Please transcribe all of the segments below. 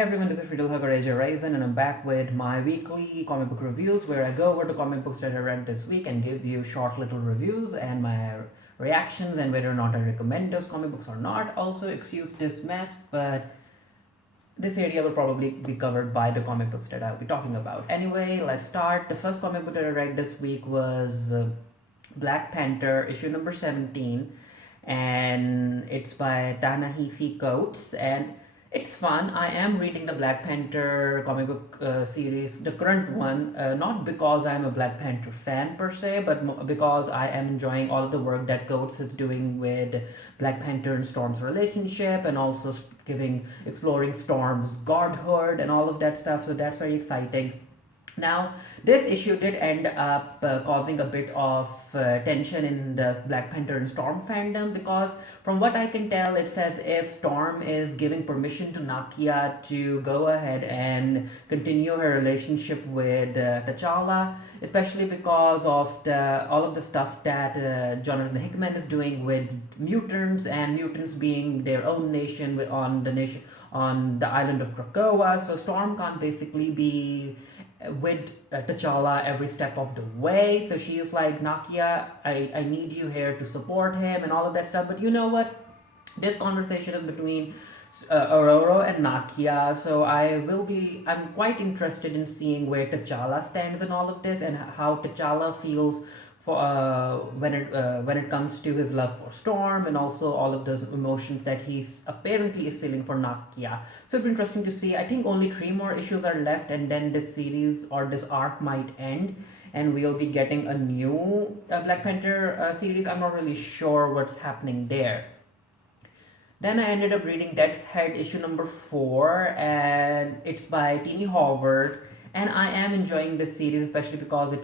Hey everyone, this is Raven, and I'm back with my weekly comic book reviews where I go over the comic books that I read this week and give you short little reviews and my reactions and whether or not I recommend those comic books or not. Also, excuse this mess, but this area will probably be covered by the comic books that I'll be talking about. Anyway, let's start. The first comic book that I read this week was Black Panther, issue number 17, and it's by Ta-Nehisi Coates, and it's fun. I am reading the Black Panther comic book series, the current one, not because I'm a Black Panther fan per se, but because I am enjoying all of the work that Coates is doing with Black Panther and Storm's relationship, and also exploring Storm's godhood and all of that stuff. So that's very exciting. Now, this issue did end up causing a bit of tension in the Black Panther and Storm fandom, because from what I can tell, it's as if Storm is giving permission to Nakia to go ahead and continue her relationship with T'Challa, especially because of all of the stuff that Jonathan Hickman is doing with mutants, and mutants being their own nation on the island of Krakoa. So Storm can't basically be with T'Challa every step of the way. So she is like, Nakia, I need you here to support him and all of that stuff. But you know what? This conversation is between Ororo and Nakia. So I'm quite interested in seeing where T'Challa stands in all of this, and how T'Challa feels for when it comes to his love for Storm, and also all of those emotions that he's apparently is feeling for Nakia. So it'll be interesting to see. I think only 3 more issues are left, and then this series or this arc might end, and we'll be getting a new Black Panther series. I'm not really sure what's happening there. Then I ended up reading Death's Head issue number 4, and it's by Tini Howard. And I am enjoying this series, especially because it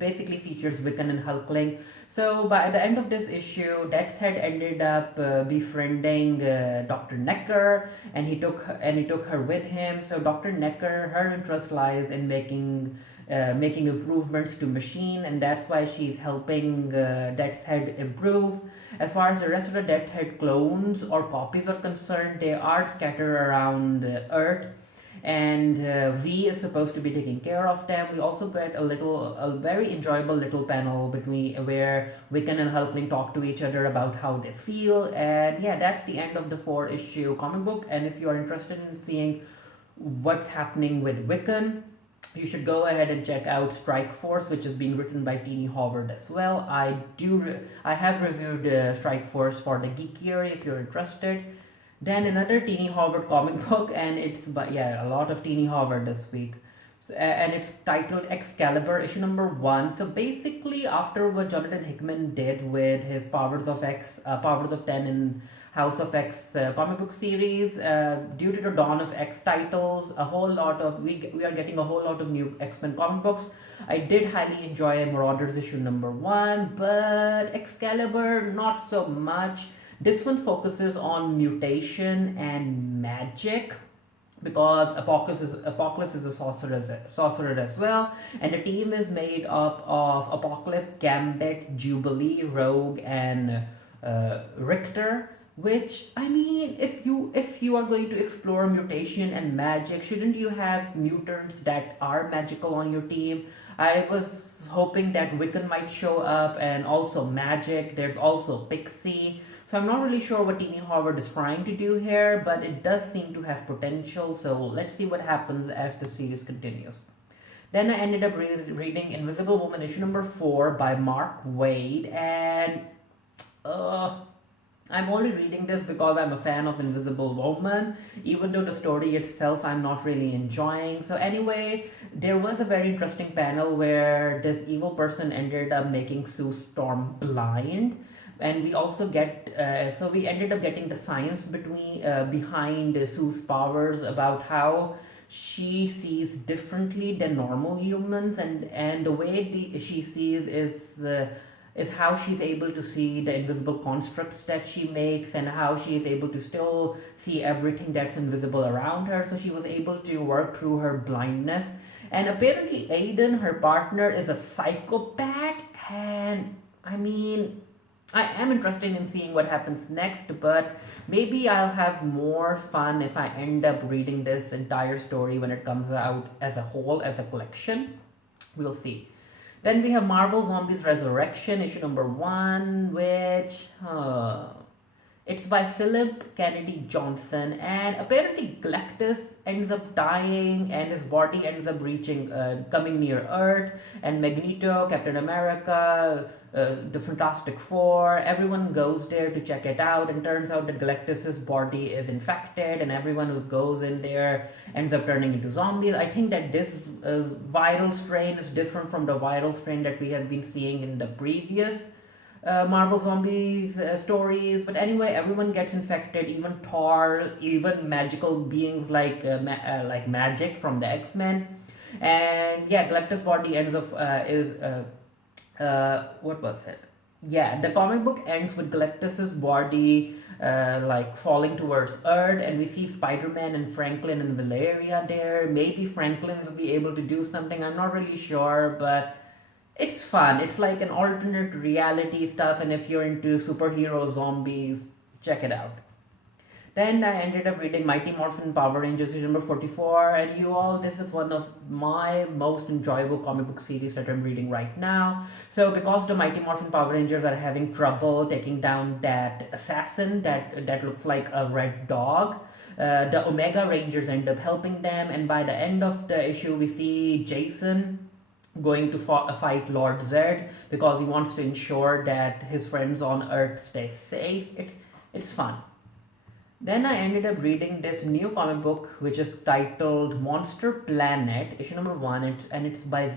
basically features Wiccan and Hulkling. So by the end of this issue, Death's Head ended up befriending Dr. Necker, and he took her with him. So Dr. Necker, her interest lies in making improvements to machine, and that's why she's helping Death's Head improve. As far as the rest of the Death's Head clones or copies are concerned, they are scattered around Earth, and V is supposed to be taking care of them. We also get a very enjoyable little panel between where Wiccan and Hulkling talk to each other about how they feel. And yeah, that's the end of the 4-issue comic book. And if you are interested in seeing what's happening with Wiccan, you should go ahead and check out Strike Force, which is being written by Tini Howard as well. I have reviewed Strike Force for the Geekiary if you're interested. Then another Tini Howard comic book, and it's a lot of Tini Howard this week. So, and it's titled Excalibur, issue number 1. So basically, after what Jonathan Hickman did with his Powers of 10 in House of X comic book series, due to the dawn of X titles, we are getting a whole lot of new X-Men comic books. I did highly enjoy Marauders issue number 1, but Excalibur not so much. This one focuses on mutation and magic, because Apocalypse is a sorcerer as well, and the team is made up of Apocalypse, Gambit, Jubilee, Rogue, and Richter. Which, I mean, if you are going to explore mutation and magic, shouldn't you have mutants that are magical on your team? I was hoping that Wiccan might show up, and also magic. There's also Pixie. So I'm not really sure what Tini Howard is trying to do here, but it does seem to have potential. So let's see what happens as the series continues. Then I ended up reading Invisible Woman issue number 4 by Mark Waid, and I'm only reading this because I'm a fan of Invisible Woman, even though the story itself I'm not really enjoying. So anyway, there was a very interesting panel where this evil person ended up making Sue Storm blind. And we also we ended up getting the science behind Sue's powers, about how she sees differently than normal humans, and the way she sees is how she's able to see the invisible constructs that she makes, and how she is able to still see everything that's invisible around her. So she was able to work through her blindness. And apparently Aiden, her partner, is a psychopath, and I mean, I am interested in seeing what happens next, but maybe I'll have more fun if I end up reading this entire story when it comes out as a whole, as a collection. We'll see. Then we have Marvel Zombies Resurrection, issue number 1, which. It's by Philip Kennedy Johnson, and apparently Galactus ends up dying, and his body ends up coming near Earth, and Magneto, Captain America, the Fantastic Four, everyone goes there to check it out, and turns out that Galactus's body is infected, and everyone who goes in there ends up turning into zombies. I think that this viral strain is different from the viral strain that we have been seeing in the previous Marvel Zombies stories. But anyway, everyone gets infected, even Thor, even magical beings like Magic from the X-Men. And yeah, Galactus' body ends up what was it? Yeah, the comic book ends with Galactus's body like falling towards Earth, and we see Spider-Man and Franklin and Valeria there. Maybe Franklin will be able to do something. I'm not really sure, but it's fun. It's like an alternate reality stuff, and if you're into superhero zombies, check it out. Then I ended up reading Mighty Morphin Power Rangers issue number 44, and you all, this is one of my most enjoyable comic book series that I'm reading right now. So because the Mighty Morphin Power Rangers are having trouble taking down that assassin that looks like a red dog, the Omega Rangers end up helping them, and by the end of the issue we see Jason going to fight Lord Zed because he wants to ensure that his friends on Earth stay safe. It's fun. Then I ended up reading this new comic book which is titled Monster Planet, issue number 1, and it's by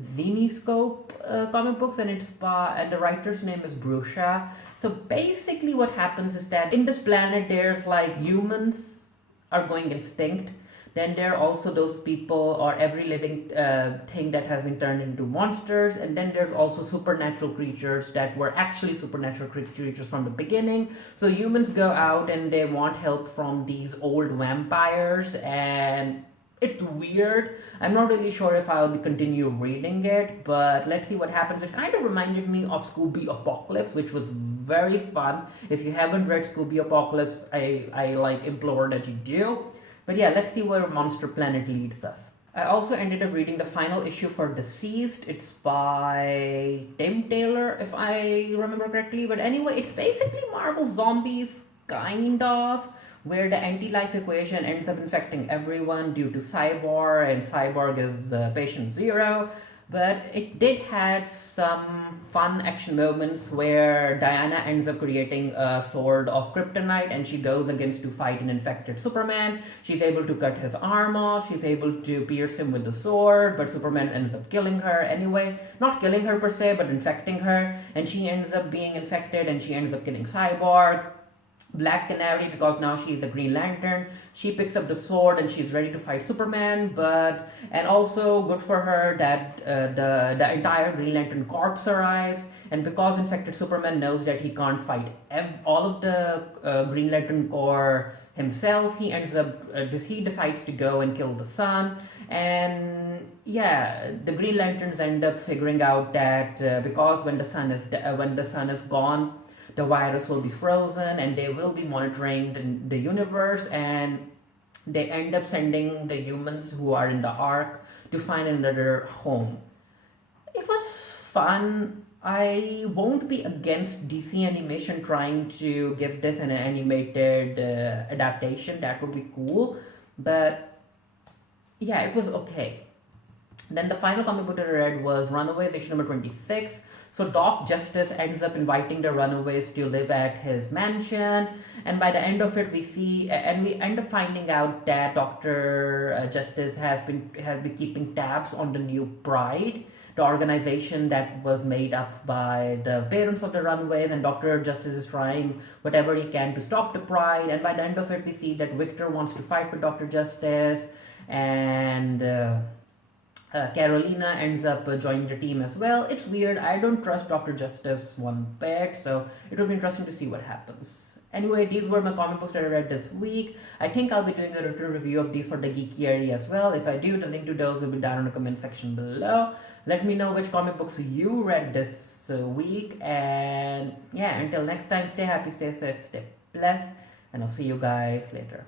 Zenescope comic books, and the writer's name is Brusha. So basically what happens is that in this planet there's like humans are going extinct. Then there are also those people or every living thing that has been turned into monsters. And then there's also supernatural creatures that were actually supernatural creatures from the beginning. So humans go out and they want help from these old vampires, and it's weird. I'm not really sure if I'll continue reading it, but let's see what happens. It kind of reminded me of Scooby Apocalypse, which was very fun. If you haven't read Scooby Apocalypse, I like implore that you do. But yeah, let's see where Monster Planet leads us. I also ended up reading the final issue for DCeased. It's by Tim Taylor, if I remember correctly. But anyway, it's basically Marvel Zombies, kind of, where the anti-life equation ends up infecting everyone due to Cyborg, and Cyborg is patient zero. But it did have some fun action moments where Diana ends up creating a sword of kryptonite, and she goes against to fight an infected Superman. She's able to cut his arm off, she's able to pierce him with the sword, but Superman ends up killing her anyway. Not killing her per se, but infecting her, and she ends up being infected, and she ends up killing Cyborg. Black Canary, because now she's a Green Lantern, she picks up the sword and she's ready to fight Superman. And also good for her that the entire Green Lantern Corps arrives, and because infected Superman knows that he can't fight all of the Green Lantern Corps himself, he decides to go and kill the Sun. And yeah, the Green Lanterns end up figuring out that because when the sun is gone, the virus will be frozen, and they will be monitoring the universe, and they end up sending the humans who are in the Ark to find another home. It was fun. I won't be against DC Animation trying to give this an animated adaptation. That would be cool. But yeah, it was okay. Then the final comic book that I read was Runaways, issue number 26. So Doc Justice ends up inviting the Runaways to live at his mansion, and by the end of it we end up finding out that Dr. Justice has been keeping tabs on the new Pride, the organization that was made up by the parents of the Runaways, and Dr. Justice is trying whatever he can to stop the Pride. And by the end of it we see that Victor wants to fight with Dr. Justice, and Carolina ends up joining the team as well. It's weird. I don't trust Dr. Justice one bit, so it will be interesting to see what happens. Anyway, these were my comic books that I read this week. I think I'll be doing a written review of these for the Geekiary as well. If I do, the link to those will be down in the comment section below. Let me know which comic books you read this week. And yeah, until next time, stay happy, stay safe, stay blessed. And I'll see you guys later.